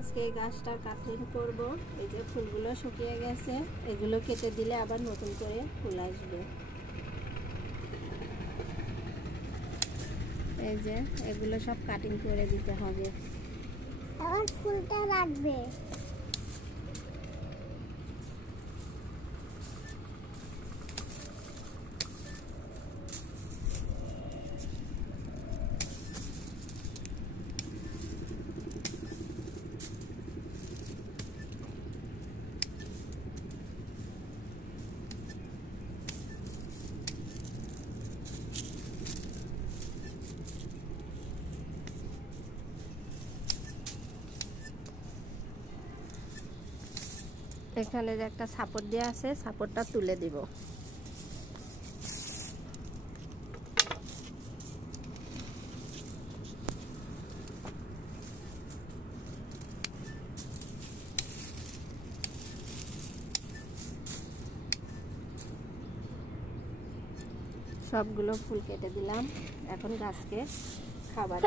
আজকে এই গাছটা কাটিং করব। এই যে ফুলগুলো শুকিয়ে গেছে, এগুলো কেটে দিলে আবার নতুন করে ফুল আসবে। এই যে এগুলো সব কাটিং করে দিতে হবে। আবার ফুলটা লাগবে। এখানে যে একটা সাপোর্ট দেওয়া আছে, সাপোর্টটা তুলে দিব। সবগুলো ফুল কেটে দিলাম। এখন গাছকে খাবার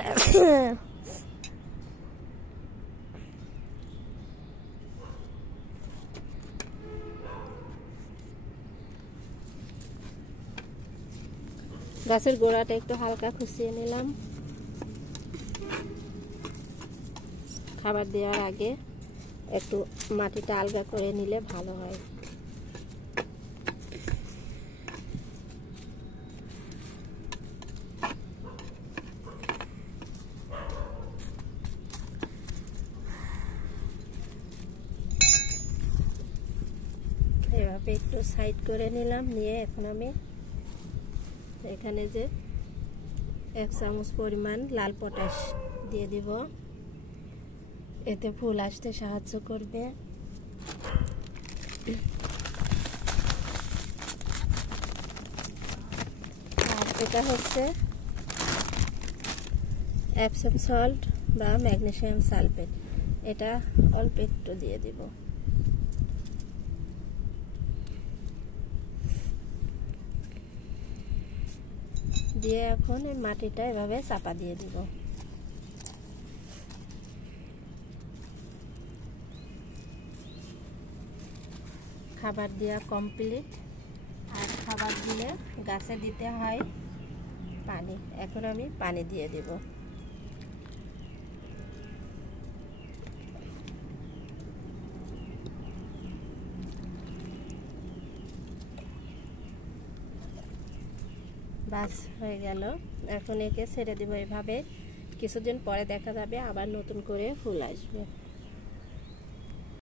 গাছের গোড়াটা একটু হালকা খুঁচিয়ে নিলাম। খাবার দেওয়ার আগে একটু মাটিটা আলগা করে নিলে ভালো হয়। এভাবে একটু সাইড করে নিলাম, নিয়ে এখন আমি এখানে যে 1 চামচ পরিমাণ লাল পটাশ দিয়ে দিব। এতে ফুল আসতে সাহায্য করবে। আর এটা হচ্ছে এপসম সল্ট বা ম্যাগনেসিয়াম সালফেট, এটা অল্প একটু দিয়ে দিব। দিয়ে এখন এই মাটিটা এভাবে চাপা দিয়ে দিব। খাবার দেওয়া কমপ্লিট। আর খাবার দিলে গাছে দিতে হয় পানি। এখন আমি পানি দিয়ে দেব। বাস হয়ে গেল। এখন একে ছেড়ে দিব। এভাবে কিছুদিন পরে দেখা যাবে আবার নতুন করে ফুল আসবে।